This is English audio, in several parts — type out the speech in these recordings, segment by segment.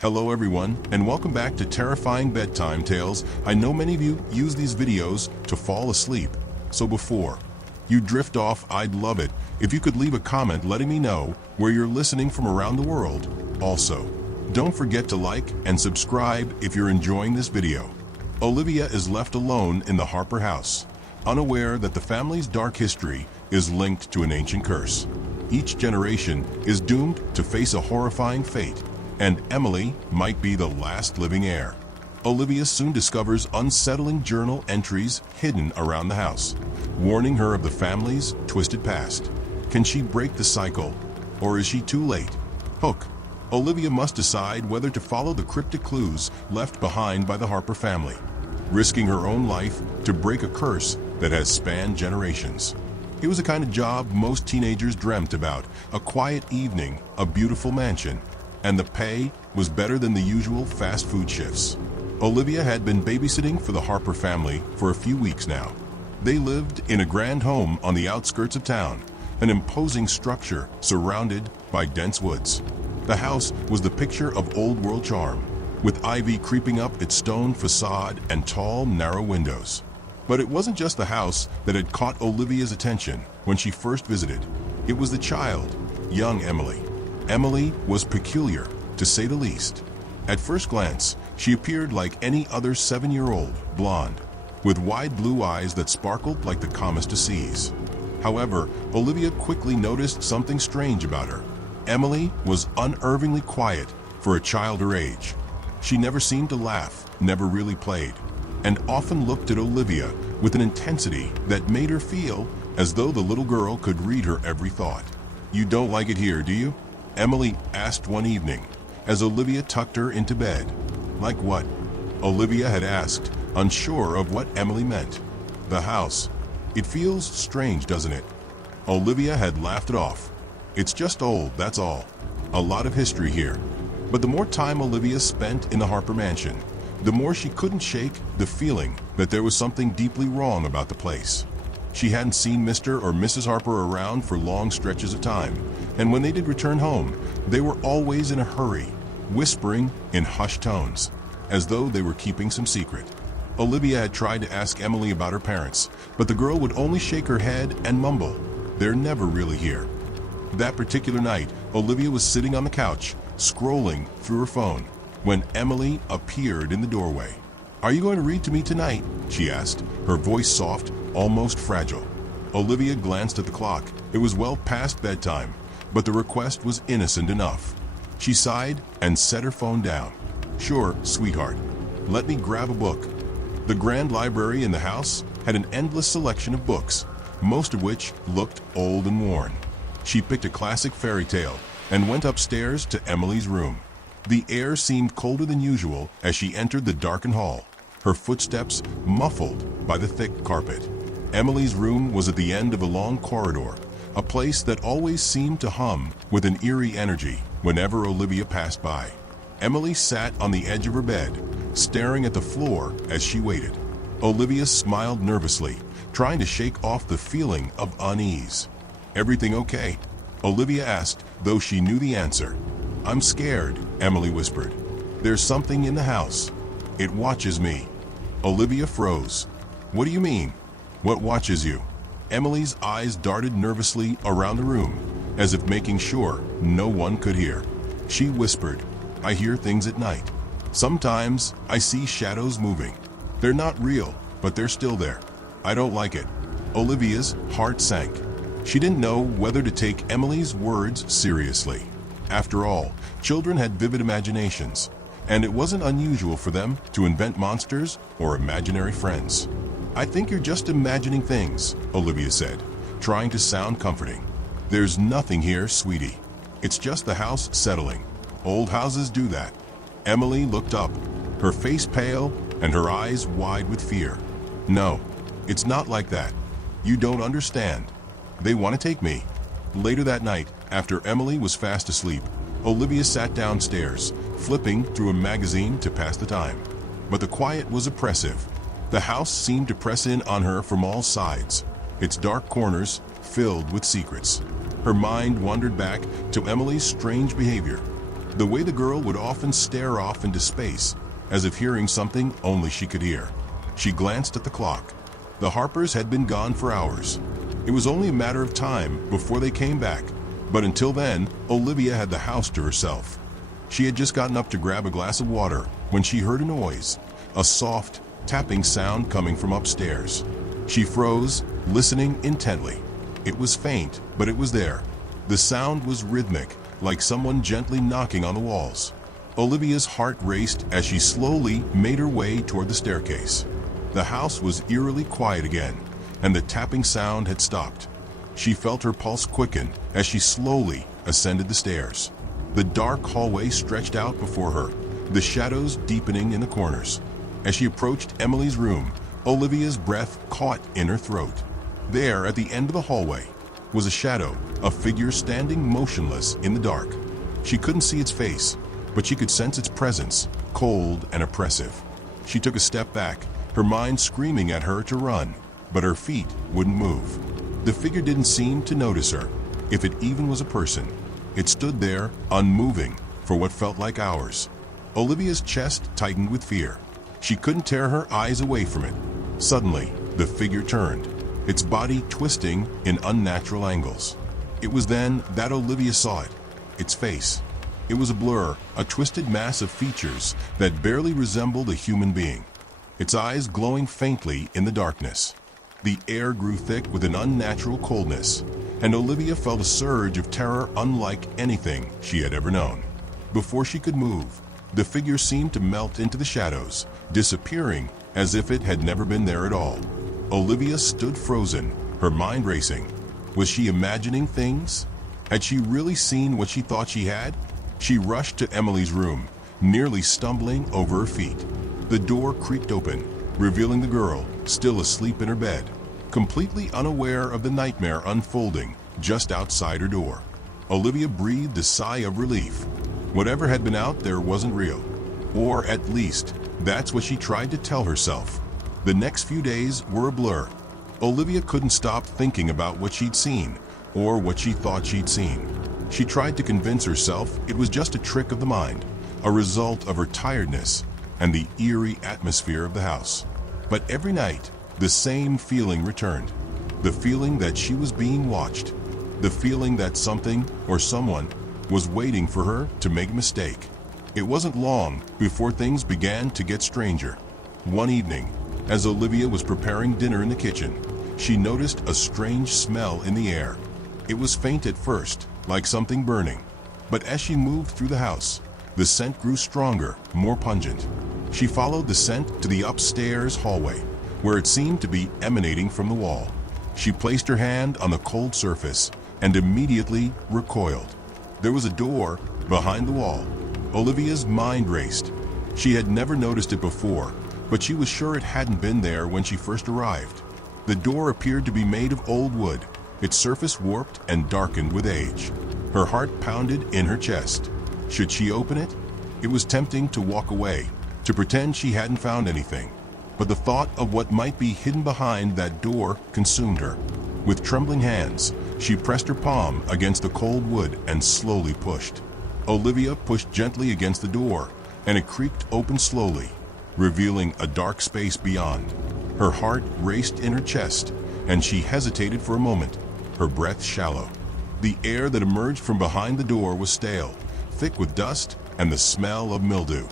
Hello everyone, and welcome back to Terrifying Bedtime Tales. I know many of you use these videos to fall asleep, so before you drift off, I'd love it if you could leave a comment letting me know where you're listening from around the world. Also, don't forget to like and subscribe if you're enjoying this video. Olivia is left alone in the Harper house, unaware that the family's dark history is linked to an ancient curse. Each generation is doomed to face a horrifying fate, and Emily might be the last living heir. Olivia soon discovers unsettling journal entries hidden around the house, warning her of the family's twisted past. Can she break the cycle, or is she too late? Hook. Olivia must decide whether to follow the cryptic clues left behind by the Harper family, risking her own life to break a curse that has spanned generations. It was the kind of job most teenagers dreamt about, a quiet evening, a beautiful mansion, and the pay was better than the usual fast food shifts. Olivia had been babysitting for the Harper family for a few weeks now. They lived in a grand home on the outskirts of town, an imposing structure surrounded by dense woods. The house was the picture of old-world charm, with ivy creeping up its stone facade and tall, narrow windows. But it wasn't just the house that had caught Olivia's attention when she first visited. It was the child, young Emily. Emily was peculiar, to say the least. At first glance, she appeared like any other 7-year-old, blonde, with wide blue eyes that sparkled like the calmest of seas. However, Olivia quickly noticed something strange about her. Emily was unnervingly quiet for a child her age. She never seemed to laugh, never really played, and often looked at Olivia with an intensity that made her feel as though the little girl could read her every thought. "You don't like it here, do you?" Emily asked one evening, as Olivia tucked her into bed. "Like what?" Olivia had asked, unsure of what Emily meant. "The house. It feels strange, doesn't it?" Olivia had laughed it off. "It's just old, that's all. A lot of history here." But the more time Olivia spent in the Harper mansion, the more she couldn't shake the feeling that there was something deeply wrong about the place. She hadn't seen Mr. or Mrs. Harper around for long stretches of time, and when they did return home, they were always in a hurry, whispering in hushed tones, as though they were keeping some secret. Olivia had tried to ask Emily about her parents, but the girl would only shake her head and mumble, "They're never really here." That particular night, Olivia was sitting on the couch, scrolling through her phone, when Emily appeared in the doorway. "Are you going to read to me tonight?" she asked, her voice soft, almost fragile. Olivia glanced at the clock. It was well past bedtime, but the request was innocent enough. She sighed and set her phone down. "Sure, sweetheart. Let me grab a book." The grand library in the house had an endless selection of books, most of which looked old and worn. She picked a classic fairy tale and went upstairs to Emily's room. The air seemed colder than usual as she entered the darkened hall, her footsteps muffled by the thick carpet. Emily's room was at the end of a long corridor, a place that always seemed to hum with an eerie energy whenever Olivia passed by. Emily sat on the edge of her bed, staring at the floor as she waited. Olivia smiled nervously, trying to shake off the feeling of unease. "Everything okay?" Olivia asked, though she knew the answer. "I'm scared," Emily whispered. "There's something in the house. It watches me." Olivia froze. "What do you mean? What watches you?" Emily's eyes darted nervously around the room, as if making sure no one could hear. She whispered, "I hear things at night. Sometimes I see shadows moving. They're not real, but they're still there. I don't like it." Olivia's heart sank. She didn't know whether to take Emily's words seriously. After all, children had vivid imaginations, and it wasn't unusual for them to invent monsters or imaginary friends. "I think you're just imagining things," Olivia said, trying to sound comforting. "There's nothing here, sweetie. It's just the house settling. Old houses do that." Emily looked up, her face pale and her eyes wide with fear. "No, it's not like that. You don't understand. They want to take me." Later that night, after Emily was fast asleep, Olivia sat downstairs, flipping through a magazine to pass the time. But the quiet was oppressive. The house seemed to press in on her from all sides, its dark corners filled with secrets. Her mind wandered back to Emily's strange behavior. the way the girl would often stare off into space, as if hearing something only she could hear. She glanced at the clock. The Harpers had been gone for hours. It was only a matter of time before they came back, but until then, Olivia had the house to herself. She had just gotten up to grab a glass of water when she heard a noise, a soft, tapping sound coming from upstairs. She froze, listening intently. It was faint, but it was there. The sound was rhythmic, like someone gently knocking on the walls. Olivia's heart raced as she slowly made her way toward the staircase. The house was eerily quiet again, and the tapping sound had stopped. She felt her pulse quicken as she slowly ascended the stairs. The dark hallway stretched out before her, the shadows deepening in the corners. As she approached Emily's room, Olivia's breath caught in her throat. There, at the end of the hallway, was a shadow, a figure standing motionless in the dark. She couldn't see its face, but she could sense its presence, cold and oppressive. She took a step back, her mind screaming at her to run, but her feet wouldn't move. The figure didn't seem to notice her, if it even was a person. It stood there, unmoving, for what felt like hours. Olivia's chest tightened with fear. She couldn't tear her eyes away from it. Suddenly, the figure turned, its body twisting in unnatural angles. It was then that Olivia saw it, its face. It was a blur, a twisted mass of features that barely resembled a human being, its eyes glowing faintly in the darkness. The air grew thick with an unnatural coldness, and Olivia felt a surge of terror unlike anything she had ever known. Before she could move, the figure seemed to melt into the shadows, disappearing as if it had never been there at all. Olivia stood frozen, her mind racing. Was she imagining things? Had she really seen what she thought she had? She rushed to Emily's room, nearly stumbling over her feet. The door creaked open, revealing the girl, still asleep in her bed, completely unaware of the nightmare unfolding just outside her door. Olivia breathed a sigh of relief. Whatever had been out there wasn't real. Or at least, that's what she tried to tell herself. The next few days were a blur. Olivia couldn't stop thinking about what she'd seen, or what she thought she'd seen. She tried to convince herself it was just a trick of the mind, a result of her tiredness and the eerie atmosphere of the house. But every night, the same feeling returned. The feeling that she was being watched. The feeling that something or someone was waiting for her to make a mistake. It wasn't long before things began to get stranger. One evening, as Olivia was preparing dinner in the kitchen, she noticed a strange smell in the air. It was faint at first, like something burning. But as she moved through the house, the scent grew stronger, more pungent. She followed the scent to the upstairs hallway, where it seemed to be emanating from the wall. She placed her hand on the cold surface and immediately recoiled. There was a door behind the wall. Olivia's mind raced. She had never noticed it before, but she was sure it hadn't been there when she first arrived. The door appeared to be made of old wood, its surface warped and darkened with age. Her heart pounded in her chest. Should she open it? It was tempting to walk away, to pretend she hadn't found anything. But the thought of what might be hidden behind that door consumed her. With trembling hands, she pressed her palm against the cold wood and slowly pushed. Olivia pushed gently against the door, and it creaked open slowly, revealing a dark space beyond. Her heart raced in her chest, and she hesitated for a moment, her breath shallow. The air that emerged from behind the door was stale, thick with dust and the smell of mildew.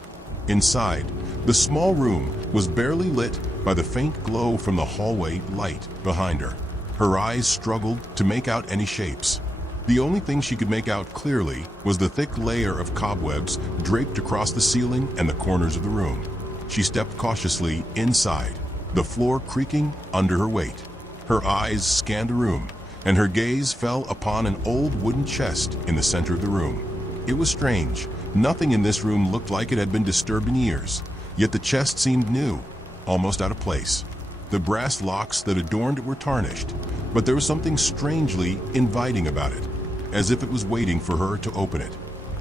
Inside, the small room was barely lit by the faint glow from the hallway light behind her. Her eyes struggled to make out any shapes. The only thing she could make out clearly was the thick layer of cobwebs draped across the ceiling and the corners of the room. She stepped cautiously inside, the floor creaking under her weight. Her eyes scanned the room, and her gaze fell upon an old wooden chest in the center of the room. It was strange. Nothing in this room looked like it had been disturbed in years, yet the chest seemed new, almost out of place. The brass locks that adorned it were tarnished, but there was something strangely inviting about it, as if it was waiting for her to open it.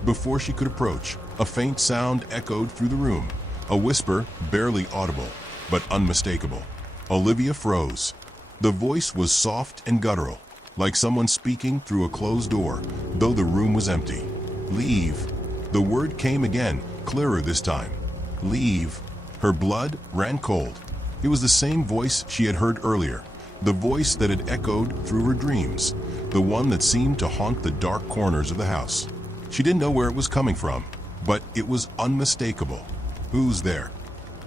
Before she could approach, a faint sound echoed through the room, a whisper barely audible, but unmistakable. Olivia froze. The voice was soft and guttural, like someone speaking through a closed door, though the room was empty. "Leave. The word came again, clearer this time. Leave. Her blood ran cold. It was the same voice she had heard earlier, the voice that had echoed through her dreams, the one that seemed to haunt the dark corners of the house. She didn't know where it was coming from, but it was unmistakable. Who's there?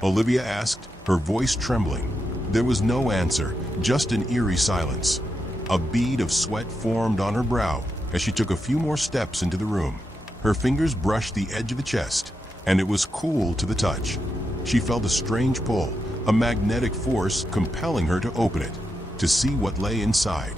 Olivia asked, her voice trembling. There was no answer, just an eerie silence. A bead of sweat formed on her brow as she took a few more steps into the room. Her fingers brushed the edge of the chest, and it was cool to the touch. She felt a strange pull, a magnetic force compelling her to open it, to see what lay inside.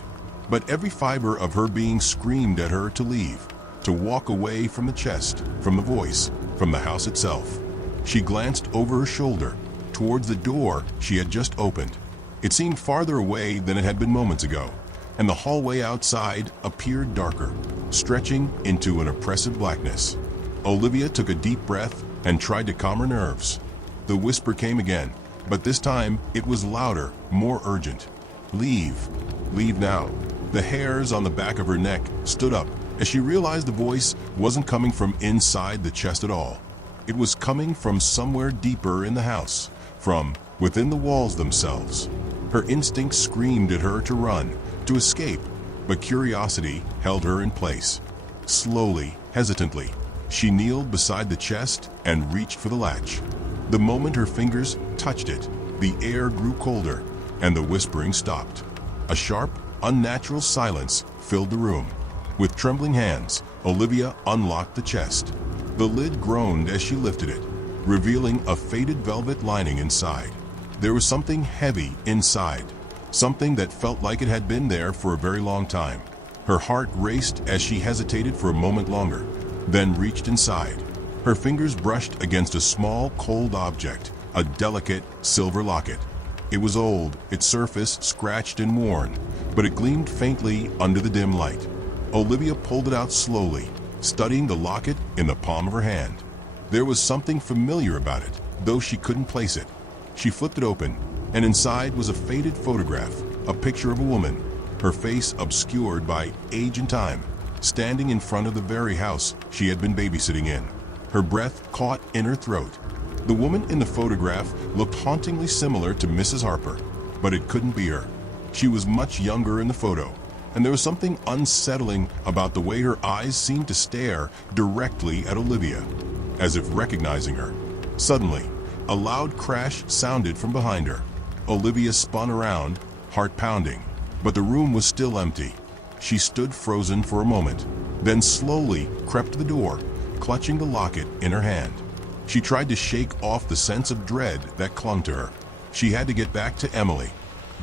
But every fiber of her being screamed at her to leave, to walk away from the chest, from the voice, from the house itself. She glanced over her shoulder, towards the door she had just opened. It seemed farther away than it had been moments ago, and the hallway outside appeared darker, stretching into an oppressive blackness. Olivia took a deep breath and tried to calm her nerves. The whisper came again, but this time it was louder, more urgent. Leave. Leave now. The hairs on the back of her neck stood up as she realized the voice wasn't coming from inside the chest at all. It was coming from somewhere deeper in the house, from within the walls themselves. Her instincts screamed at her to run, to escape, but curiosity held her in place. Slowly, hesitantly, she kneeled beside the chest and reached for the latch. The moment her fingers touched it, the air grew colder, and the whispering stopped. A sharp, unnatural silence filled the room. With trembling hands, Olivia unlocked the chest. The lid groaned as she lifted it, revealing a faded velvet lining inside. There was something heavy inside, something that felt like it had been there for a very long time. Her heart raced as she hesitated for a moment longer, then reached inside. Her fingers brushed against a small, cold object, a delicate silver locket. It was old, its surface scratched and worn, but it gleamed faintly under the dim light. Olivia pulled it out slowly, studying the locket in the palm of her hand. There was something familiar about it, though she couldn't place it. She flipped it open, and inside was a faded photograph, a picture of a woman, her face obscured by age and time, standing in front of the very house she had been babysitting in. Her breath caught in her throat. The woman in the photograph looked hauntingly similar to Mrs. Harper, but it couldn't be her. She was much younger in the photo, and there was something unsettling about the way her eyes seemed to stare directly at Olivia, as if recognizing her. Suddenly, a loud crash sounded from behind her. Olivia spun around, heart pounding, but the room was still empty. She stood frozen for a moment, then slowly crept to the door, clutching the locket in her hand. She tried to shake off the sense of dread that clung to her. She had to get back to Emily.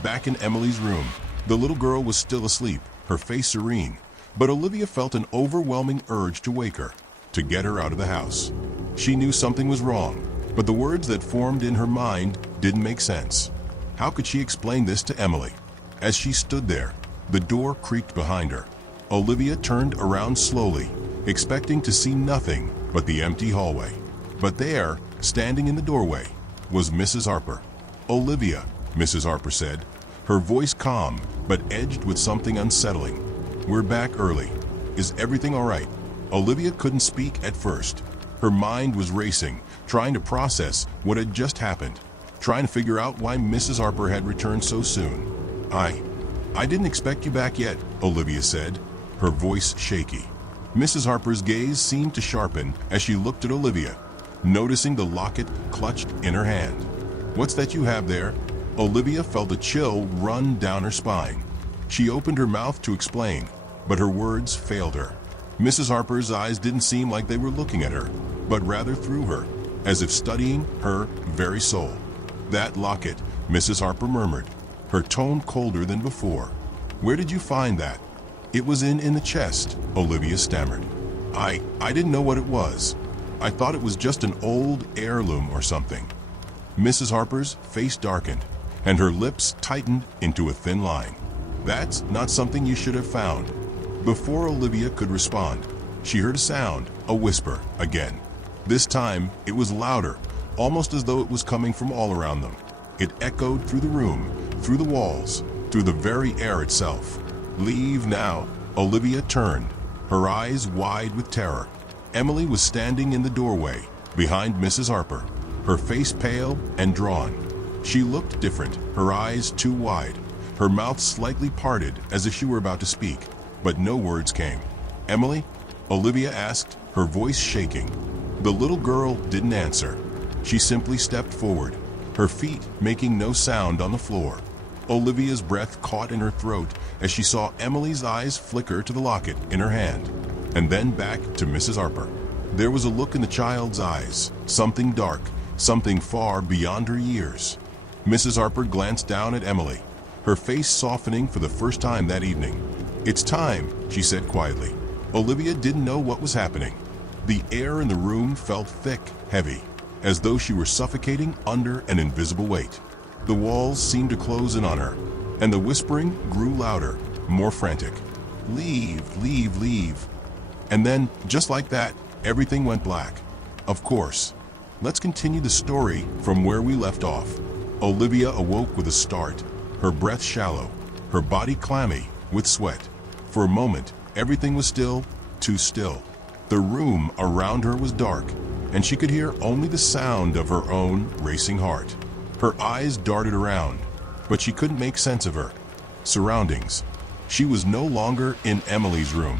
Back in Emily's room, the little girl was still asleep, her face serene, but Olivia felt an overwhelming urge to wake her, to get her out of the house. She knew something was wrong, but the words that formed in her mind didn't make sense. How could she explain this to Emily? As she stood there, the door creaked behind her. Olivia turned around slowly, expecting to see nothing but the empty hallway. But there, standing in the doorway, was Mrs. Harper. "Olivia," Mrs. Harper said, her voice calm but edged with something unsettling. "We're back early. Is everything all right?" Olivia couldn't speak at first. Her mind was racing, trying to process what had just happened, trying to figure out why Mrs. Harper had returned so soon. I didn't expect you back yet," Olivia said, her voice shaky. Mrs. Harper's gaze seemed to sharpen as she looked at Olivia, noticing the locket clutched in her hand. "What's that you have there?" Olivia felt a chill run down her spine. She opened her mouth to explain, but her words failed her. Mrs. Harper's eyes didn't seem like they were looking at her, but rather through her, as if studying her very soul. "That locket," Mrs. Harper murmured, her tone colder than before. "Where did you find that?" "It was in the chest," Olivia stammered. I didn't know what it was. I thought it was just an old heirloom or something." Mrs. Harper's face darkened, and her lips tightened into a thin line. "That's not something you should have found." Before Olivia could respond, she heard a sound, a whisper, again. This time, it was louder, almost as though it was coming from all around them. It echoed through the room, through the walls, through the very air itself. "Leave now." Olivia turned, her eyes wide with terror. Emily was standing in the doorway, behind Mrs. Harper, her face pale and drawn. She looked different, her eyes too wide, her mouth slightly parted as if she were about to speak, but no words came. "Emily?" Olivia asked, her voice shaking. The little girl didn't answer. She simply stepped forward, her feet making no sound on the floor. Olivia's breath caught in her throat as she saw Emily's eyes flicker to the locket in her hand, and then back to Mrs. Harper. There was a look in the child's eyes, something dark, something far beyond her years. Mrs. Harper glanced down at Emily, her face softening for the first time that evening. "It's time," she said quietly. Olivia didn't know what was happening. The air in the room felt thick, heavy, as though she were suffocating under an invisible weight. The walls seemed to close in on her, and the whispering grew louder, more frantic. "Leave, leave, leave." And then, just like that, everything went black. Of course. Let's continue the story from where we left off. Olivia awoke with a start, her breath shallow, her body clammy with sweat. For a moment, everything was still, too still. The room around her was dark, and she could hear only the sound of her own racing heart. Her eyes darted around, but she couldn't make sense of her surroundings. She was no longer in Emily's room.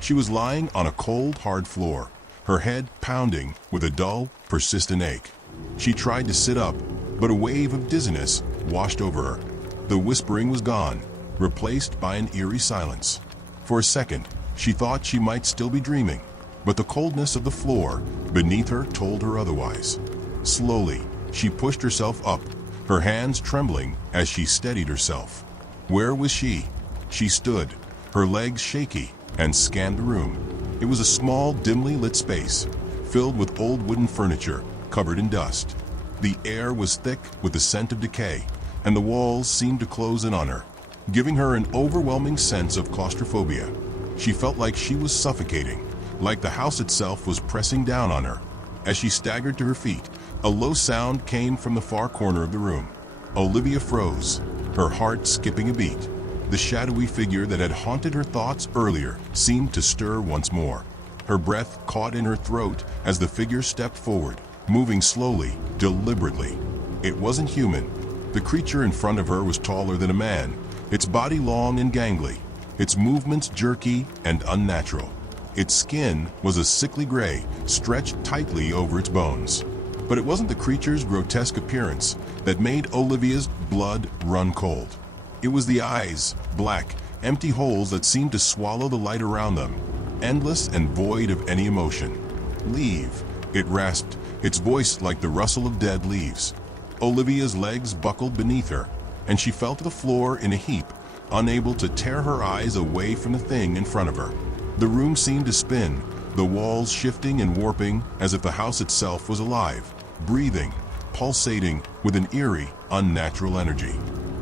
She was lying on a cold, hard floor, her head pounding with a dull, persistent ache. She tried to sit up, but a wave of dizziness washed over her. The whispering was gone, replaced by an eerie silence. For a second, she thought she might still be dreaming, but the coldness of the floor beneath her told her otherwise. Slowly, she pushed herself up, her hands trembling as she steadied herself. Where was she? She stood, her legs shaky, and scanned the room. It was a small, dimly lit space, filled with old wooden furniture covered in dust. The air was thick with the scent of decay, and the walls seemed to close in on her, giving her an overwhelming sense of claustrophobia. She felt like she was suffocating, like the house itself was pressing down on her. As she staggered to her feet, a low sound came from the far corner of the room. Olivia froze, her heart skipping a beat. The shadowy figure that had haunted her thoughts earlier seemed to stir once more. Her breath caught in her throat as the figure stepped forward, moving slowly, deliberately. It wasn't human. The creature in front of her was taller than a man, its body long and gangly, its movements jerky and unnatural. Its skin was a sickly gray, stretched tightly over its bones. But it wasn't the creature's grotesque appearance that made Olivia's blood run cold. It was the eyes, black, empty holes that seemed to swallow the light around them, endless and void of any emotion. "Leave," it rasped, its voice like the rustle of dead leaves. Olivia's legs buckled beneath her, and she fell to the floor in a heap, unable to tear her eyes away from the thing in front of her. The room seemed to spin, the walls shifting and warping as if the house itself was alive, breathing, pulsating with an eerie, unnatural energy.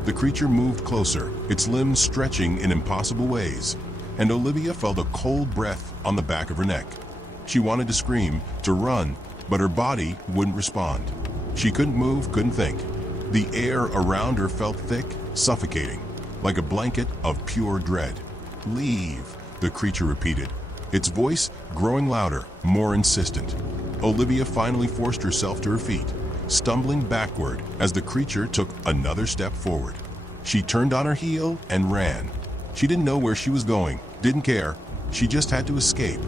The creature moved closer, its limbs stretching in impossible ways, and Olivia felt a cold breath on the back of her neck. She wanted to scream, to run, but her body wouldn't respond. She couldn't move, couldn't think. The air around her felt thick, suffocating, like a blanket of pure dread. "Leave," the creature repeated, its voice growing louder, more insistent. Olivia finally forced herself to her feet, stumbling backward as the creature took another step forward. She turned on her heel and ran. She didn't know where she was going, didn't care. She just had to escape.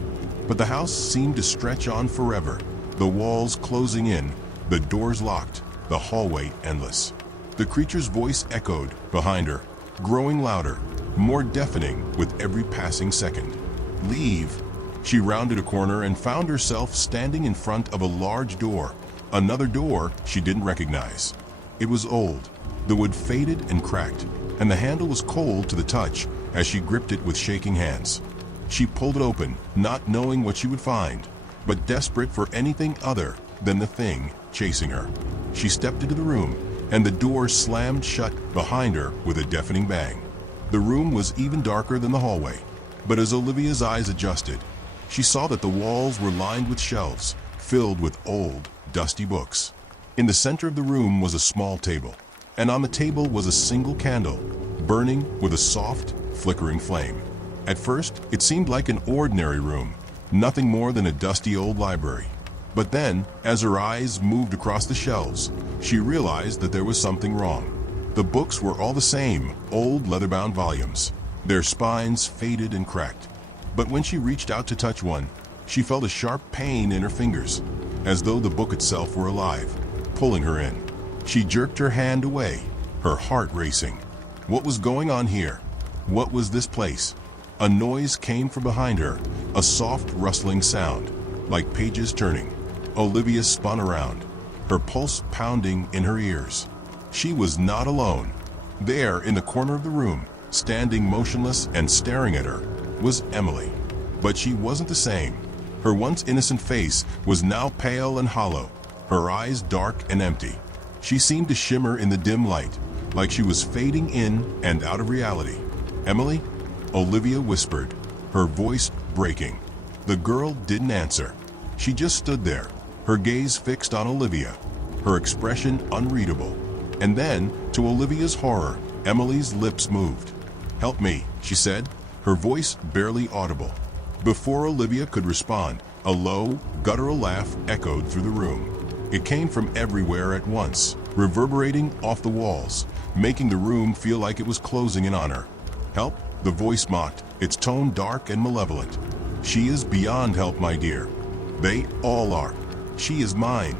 But the house seemed to stretch on forever, the walls closing in, the doors locked, the hallway endless. The creature's voice echoed behind her, growing louder, more deafening with every passing second. "Leave." She rounded a corner and found herself standing in front of a large door, another door she didn't recognize. It was old, the wood faded and cracked, and the handle was cold to the touch as she gripped it with shaking hands. She pulled it open, not knowing what she would find, but desperate for anything other than the thing chasing her. She stepped into the room, and the door slammed shut behind her with a deafening bang. The room was even darker than the hallway, but as Olivia's eyes adjusted, she saw that the walls were lined with shelves, filled with old, dusty books. In the center of the room was a small table, and on the table was a single candle, burning with a soft, flickering flame. At first, it seemed like an ordinary room, nothing more than a dusty old library. But then, as her eyes moved across the shelves, she realized that there was something wrong. The books were all the same, old leather-bound volumes, their spines faded and cracked. But when she reached out to touch one, she felt a sharp pain in her fingers, as though the book itself were alive, pulling her in. She jerked her hand away, her heart racing. What was going on here? What was this place? A noise came from behind her, a soft rustling sound, like pages turning. Olivia spun around, her pulse pounding in her ears. She was not alone. There, in the corner of the room, standing motionless and staring at her, was Emily. But she wasn't the same. Her once innocent face was now pale and hollow, her eyes dark and empty. She seemed to shimmer in the dim light, like she was fading in and out of reality. "Emily?" Olivia whispered, her voice breaking. The girl didn't answer. She just stood there, her gaze fixed on Olivia, her expression unreadable. And then, to Olivia's horror, Emily's lips moved. "Help me," she said, her voice barely audible. Before Olivia could respond, a low, guttural laugh echoed through the room. It came from everywhere at once, reverberating off the walls, making the room feel like it was closing in on her. "Help?" the voice mocked, its tone dark and malevolent. "She is beyond help, my dear. They all are. She is mine."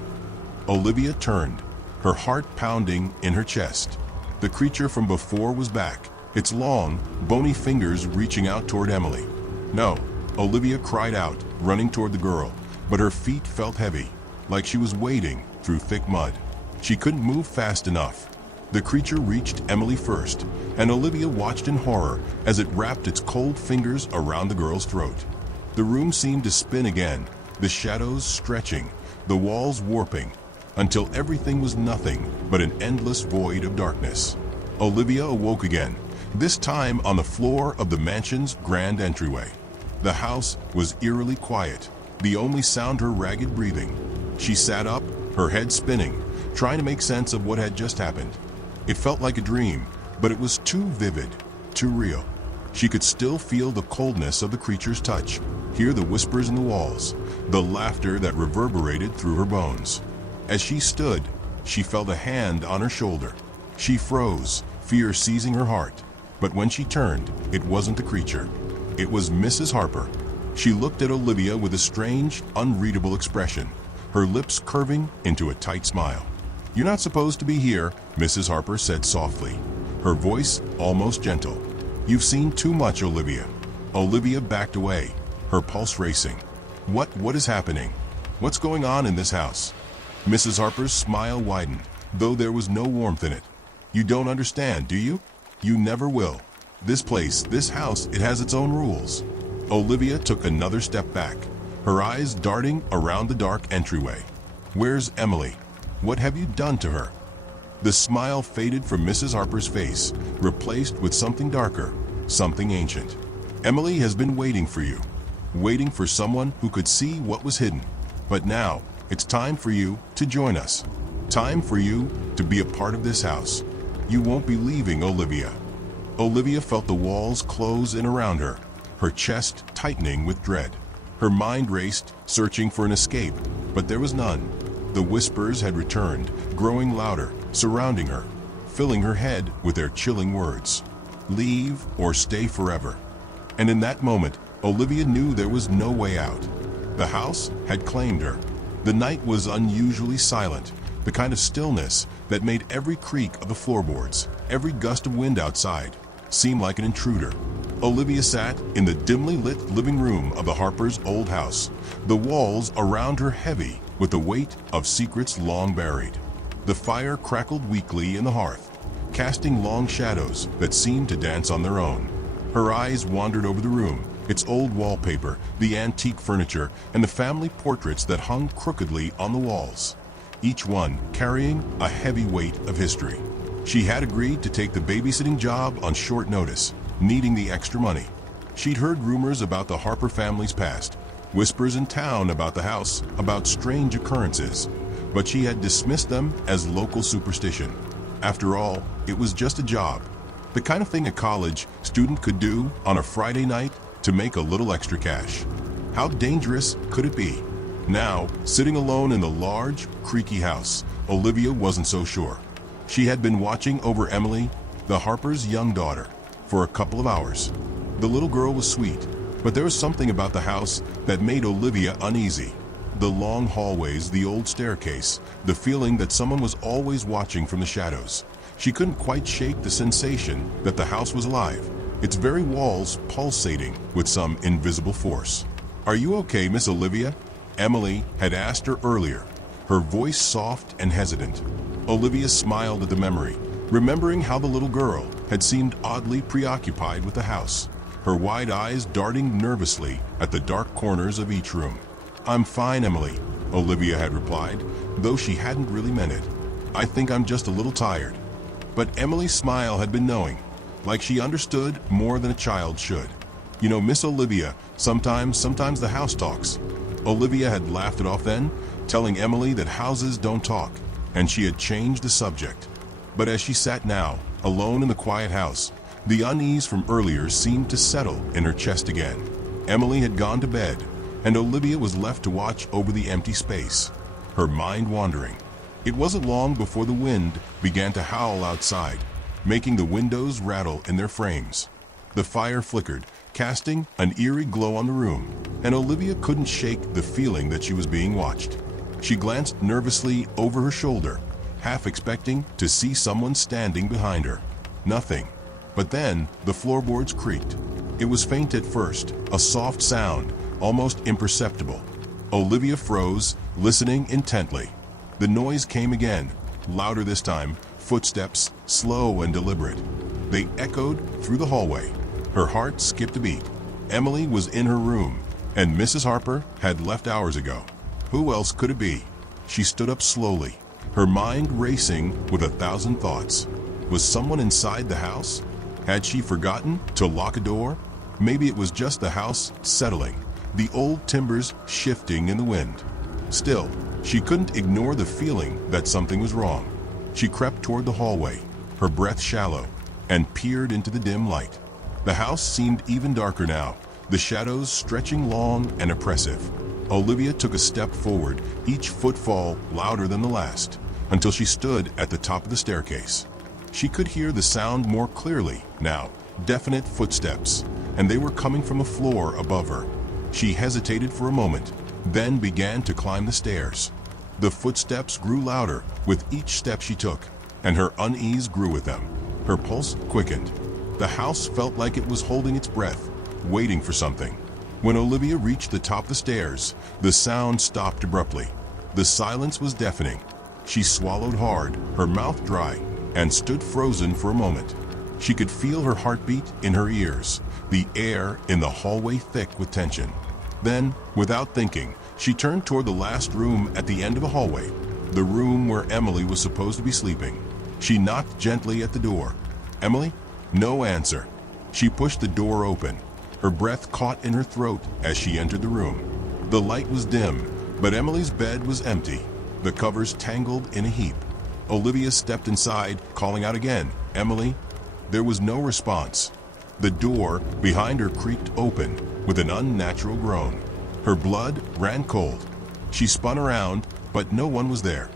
Olivia turned, her heart pounding in her chest. The creature from before was back, its long, bony fingers reaching out toward Emily. "No," Olivia cried out, running toward the girl, but her feet felt heavy, like she was wading through thick mud. She couldn't move fast enough. The creature reached Emily first, and Olivia watched in horror as it wrapped its cold fingers around the girl's throat. The room seemed to spin again, the shadows stretching, the walls warping, until everything was nothing but an endless void of darkness. Olivia awoke again, this time on the floor of the mansion's grand entryway. The house was eerily quiet, the only sound her ragged breathing. She sat up, her head spinning, trying to make sense of what had just happened. It felt like a dream, but it was too vivid, too real. She could still feel the coldness of the creature's touch, hear the whispers in the walls, the laughter that reverberated through her bones. As she stood, she felt a hand on her shoulder. She froze, fear seizing her heart. But when she turned, it wasn't the creature. It was Mrs. Harper. She looked at Olivia with a strange, unreadable expression, her lips curving into a tight smile. "You're not supposed to be here," Mrs. Harper said softly, her voice almost gentle. "You've seen too much, Olivia." Olivia backed away, her pulse racing. What is happening? What's going on in this house?" Mrs. Harper's smile widened, though there was no warmth in it. "You don't understand, do you? You never will. This place, this house, it has its own rules." Olivia took another step back, her eyes darting around the dark entryway. "Where's Emily? What have you done to her?" The smile faded from Mrs. Harper's face, replaced with something darker, something ancient. "Emily has been waiting for you, waiting for someone who could see what was hidden. But now, it's time for you to join us. Time for you to be a part of this house. You won't be leaving, Olivia." Olivia felt the walls close in around her, her chest tightening with dread. Her mind raced, searching for an escape, but there was none. The whispers had returned, growing louder, surrounding her, filling her head with their chilling words. Leave or stay forever. And in that moment, Olivia knew there was no way out. The house had claimed her. The night was unusually silent, the kind of stillness that made every creak of the floorboards, every gust of wind outside, seem like an intruder. Olivia sat in the dimly lit living room of the Harpers' old house, the walls around her heavy with the weight of secrets long buried. The fire crackled weakly in the hearth, casting long shadows that seemed to dance on their own. Her eyes wandered over the room, its old wallpaper, the antique furniture, and the family portraits that hung crookedly on the walls, each one carrying a heavy weight of history. She had agreed to take the babysitting job on short notice, needing the extra money. She'd heard rumors about the Harper family's past, whispers in town about the house, about strange occurrences, but she had dismissed them as local superstition. After all, it was just a job, the kind of thing a college student could do on a Friday night to make a little extra cash. How dangerous could it be? Now, sitting alone in the large, creaky house, Olivia wasn't so sure. She had been watching over Emily, the Harper's young daughter, for a couple of hours. The little girl was sweet, but there was something about the house that made Olivia uneasy. The long hallways, the old staircase, the feeling that someone was always watching from the shadows. She couldn't quite shake the sensation that the house was alive, its very walls pulsating with some invisible force. "Are you okay, Miss Olivia?" Emily had asked her earlier, her voice soft and hesitant. Olivia smiled at the memory, remembering how the little girl had seemed oddly preoccupied with the house, her wide eyes darting nervously at the dark corners of each room. "I'm fine, Emily," Olivia had replied, though she hadn't really meant it. "I think I'm just a little tired." But Emily's smile had been knowing, like she understood more than a child should. "You know, Miss Olivia, sometimes the house talks." Olivia had laughed it off then, telling Emily that houses don't talk, and she had changed the subject. But as she sat now, alone in the quiet house, the unease from earlier seemed to settle in her chest again. Emily had gone to bed, and Olivia was left to watch over the empty space, her mind wandering. It wasn't long before the wind began to howl outside, making the windows rattle in their frames. The fire flickered, casting an eerie glow on the room, and Olivia couldn't shake the feeling that she was being watched. She glanced nervously over her shoulder, half expecting to see someone standing behind her. Nothing. But then the floorboards creaked. It was faint at first, a soft sound, almost imperceptible. Olivia froze, listening intently. The noise came again, louder this time, footsteps, slow and deliberate. They echoed through the hallway. Her heart skipped a beat. Emily was in her room, and Mrs. Harper had left hours ago. Who else could it be? She stood up slowly, her mind racing with 1,000 thoughts. Was someone inside the house? Had she forgotten to lock a door? Maybe it was just the house settling, the old timbers shifting in the wind. Still, she couldn't ignore the feeling that something was wrong. She crept toward the hallway, her breath shallow, and peered into the dim light. The house seemed even darker now, the shadows stretching long and oppressive. Olivia took a step forward, each footfall louder than the last, until she stood at the top of the staircase. She could hear the sound more clearly now, definite footsteps, and they were coming from the floor above her. She hesitated for a moment, then began to climb the stairs. The footsteps grew louder with each step she took, and her unease grew with them. Her pulse quickened. The house felt like it was holding its breath, waiting for something. When Olivia reached the top of the stairs, the sound stopped abruptly. The silence was deafening. She swallowed hard, her mouth dry, and stood frozen for a moment. She could feel her heartbeat in her ears, the air in the hallway thick with tension. Then, without thinking, she turned toward the last room at the end of the hallway, the room where Emily was supposed to be sleeping. She knocked gently at the door. "Emily?" No answer. She pushed the door open, her breath caught in her throat as she entered the room. The light was dim, but Emily's bed was empty, the covers tangled in a heap. Olivia stepped inside, calling out again, "Emily?" There was no response. The door behind her creaked open with an unnatural groan. Her blood ran cold. She spun around, but no one was there.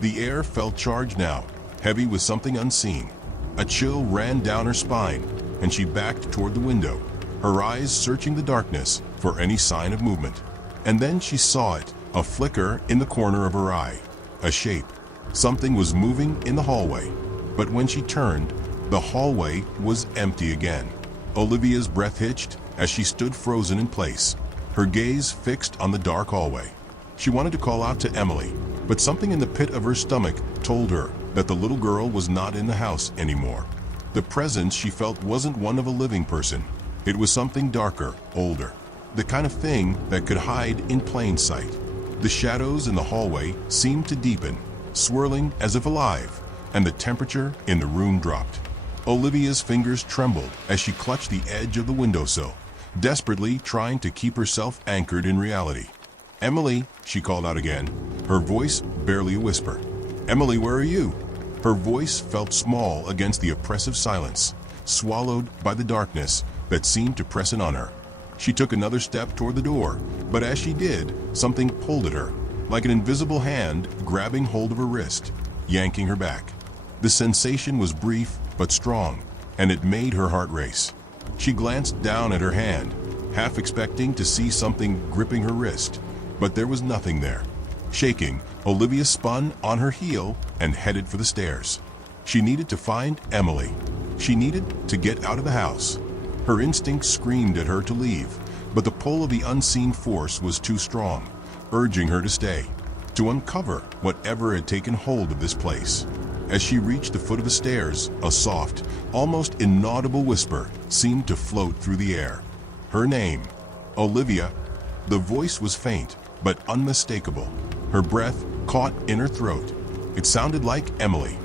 The air felt charged now, heavy with something unseen. A chill ran down her spine, and she backed toward the window, her eyes searching the darkness for any sign of movement. And then she saw it, a flicker in the corner of her eye, a shape. Something was moving in the hallway, but when she turned, the hallway was empty again. Olivia's breath hitched as she stood frozen in place, her gaze fixed on the dark hallway. She wanted to call out to Emily, but something in the pit of her stomach told her that the little girl was not in the house anymore. The presence she felt wasn't one of a living person. It was something darker, older, the kind of thing that could hide in plain sight. The shadows in the hallway seemed to deepen, swirling as if alive, and the temperature in the room dropped. Olivia's fingers trembled as she clutched the edge of the windowsill, desperately trying to keep herself anchored in reality. "Emily," she called out again, her voice barely a whisper. "Emily, where are you?" Her voice felt small against the oppressive silence, swallowed by the darkness that seemed to press in on her. She took another step toward the door, but as she did, something pulled at her, like an invisible hand grabbing hold of her wrist, yanking her back. The sensation was brief but strong, and it made her heart race. She glanced down at her hand, half expecting to see something gripping her wrist, but there was nothing there. Shaking, Olivia spun on her heel and headed for the stairs. She needed to find Emily. She needed to get out of the house. Her instinct screamed at her to leave, but the pull of the unseen force was too strong, urging her to stay, to uncover whatever had taken hold of this place. As she reached the foot of the stairs, a soft, almost inaudible whisper seemed to float through the air. Her name, Olivia. The voice was faint, but unmistakable. Her breath caught in her throat. It sounded like Emily.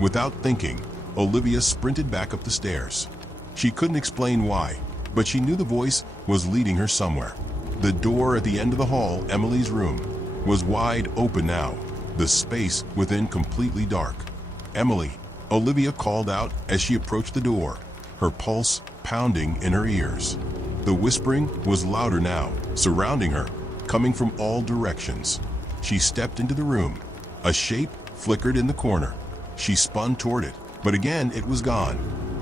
Without thinking, Olivia sprinted back up the stairs. She couldn't explain why, but she knew the voice was leading her somewhere. The door at the end of the hall, Emily's room, was wide open now, the space within completely dark. Emily, Olivia called out as she approached the door, her pulse pounding in her ears. The whispering was louder now, surrounding her, coming from all directions. She stepped into the room. A shape flickered in the corner. She spun toward it, but again it was gone.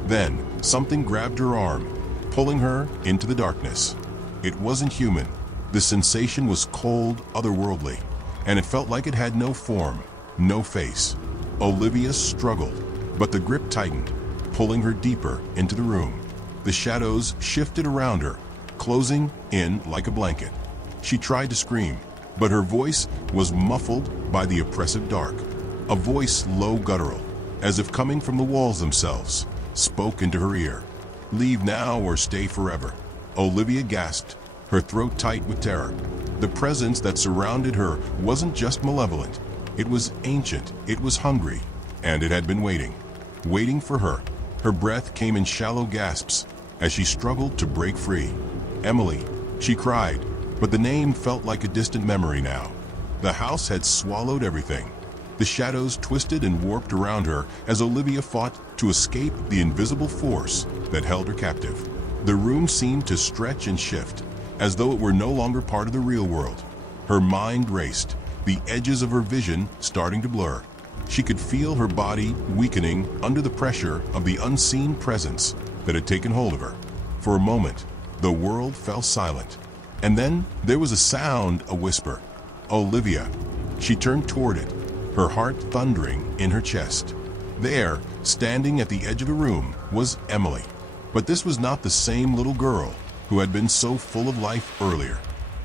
Then, something grabbed her arm, pulling her into the darkness. It wasn't human. The sensation was cold, otherworldly, and it felt like it had no form, no face. Olivia struggled, but the grip tightened, pulling her deeper into the room. The shadows shifted around her, closing in like a blanket. She tried to scream, but her voice was muffled by the oppressive dark. A voice low guttural, as if coming from the walls themselves, spoke into her ear. "Leave now or stay forever." Olivia gasped, her throat tight with terror. The presence that surrounded her wasn't just malevolent. It was ancient, it was hungry, and it had been waiting for her. Her breath came in shallow gasps as she struggled to break free. "Emily," she cried, but the name felt like a distant memory now. The house had swallowed everything. The shadows twisted and warped around her as Olivia fought to escape the invisible force that held her captive. The room seemed to stretch and shift, as though it were no longer part of the real world. Her mind raced, the edges of her vision starting to blur. She could feel her body weakening under the pressure of the unseen presence that had taken hold of her. For a moment, the world fell silent. And then there was a sound, a whisper. "Olivia." She turned toward it, her heart thundering in her chest. There, standing at the edge of the room, was Emily. But this was not the same little girl who had been so full of life earlier.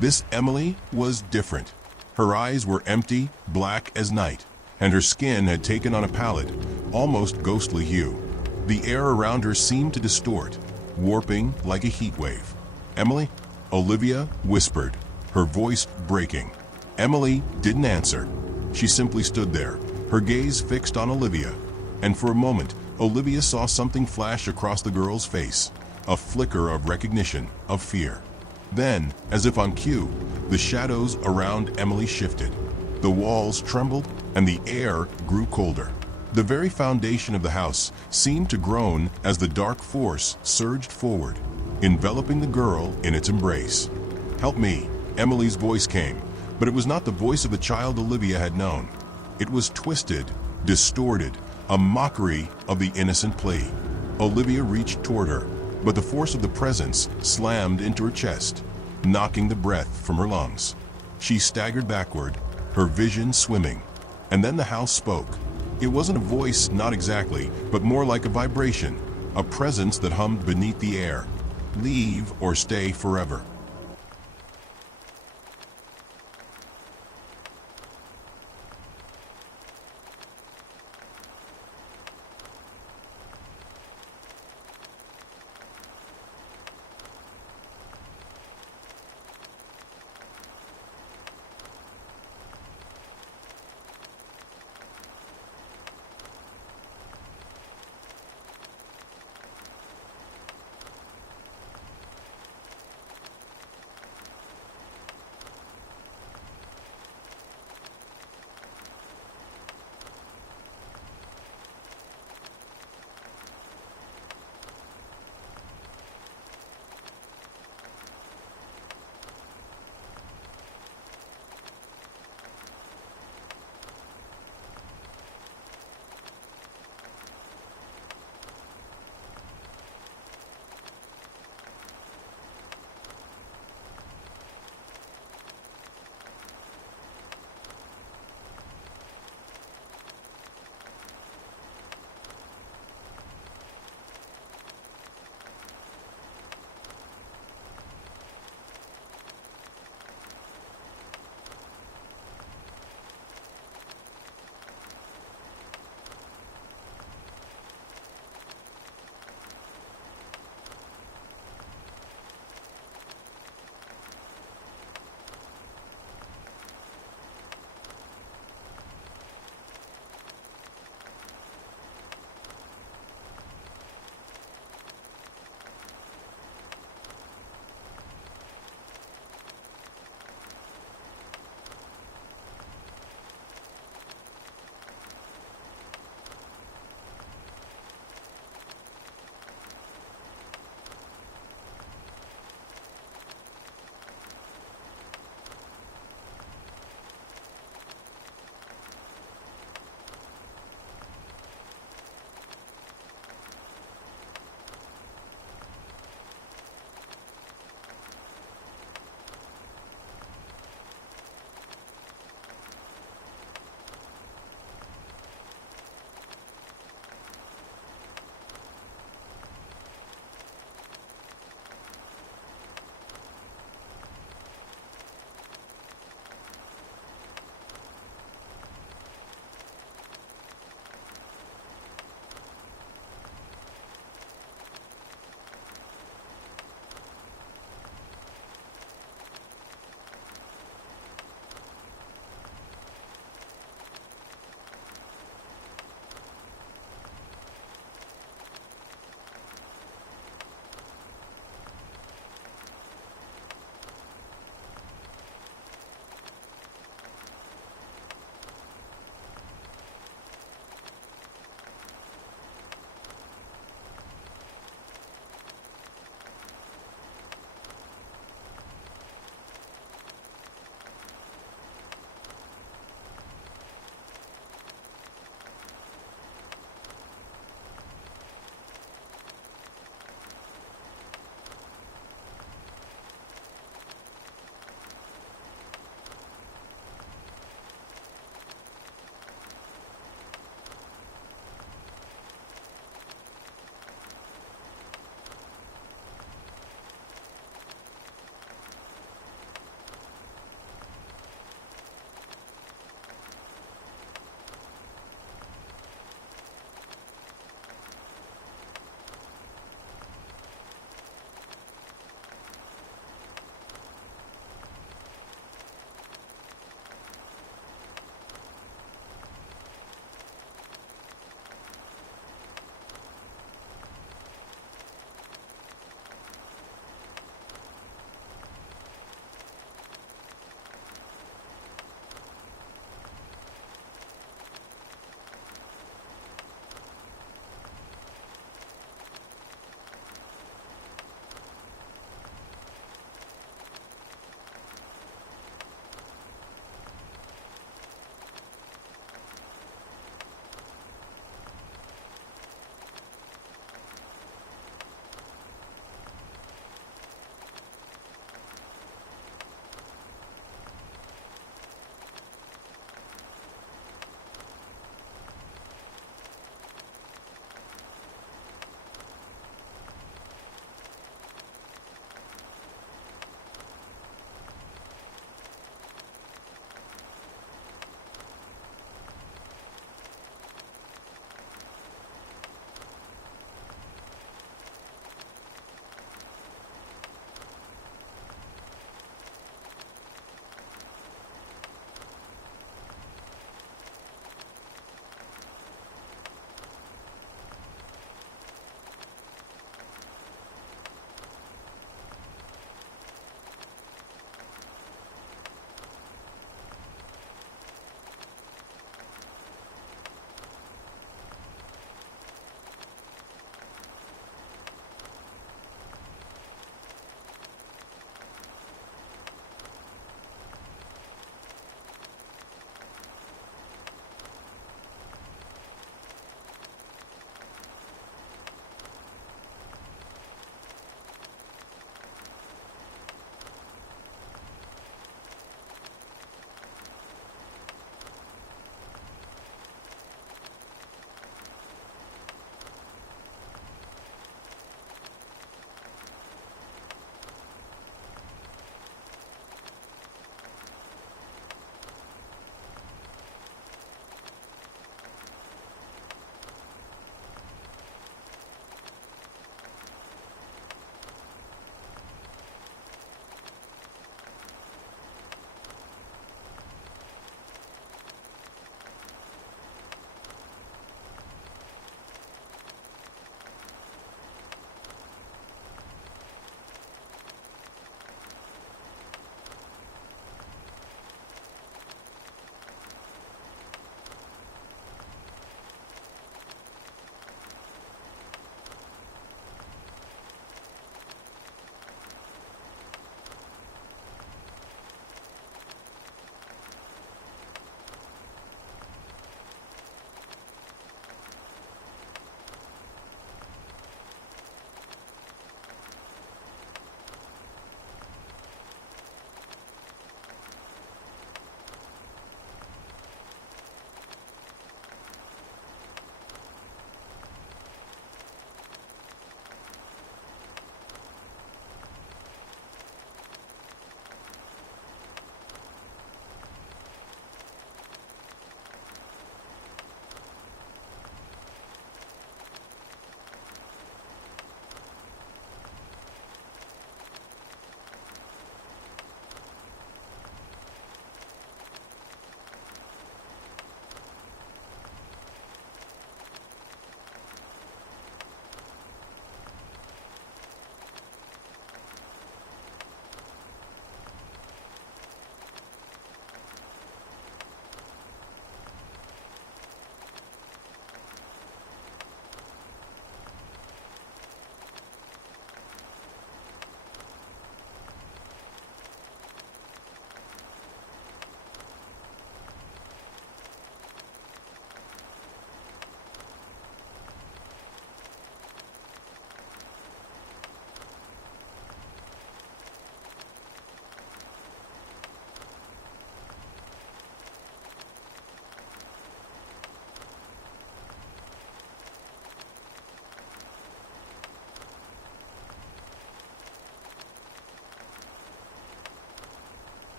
This Emily was different. Her eyes were empty, black as night, and her skin had taken on a pallid, almost ghostly hue. The air around her seemed to distort, warping like a heat wave. "Emily?" Olivia whispered, her voice breaking. Emily didn't answer. She simply stood there, her gaze fixed on Olivia. And for a moment, Olivia saw something flash across the girl's face, a flicker of recognition, of fear. Then, as if on cue, the shadows around Emily shifted. The walls trembled, and the air grew colder. The very foundation of the house seemed to groan as the dark force surged forward, enveloping the girl in its embrace. "Help me," Emily's voice came, but it was not the voice of the child Olivia had known. It was twisted, distorted, a mockery of the innocent plea. Olivia reached toward her, but the force of the presence slammed into her chest, knocking the breath from her lungs. She staggered backward, her vision swimming. And then the house spoke. It wasn't a voice, not exactly, but more like a vibration, a presence that hummed beneath the air. "Leave or stay forever."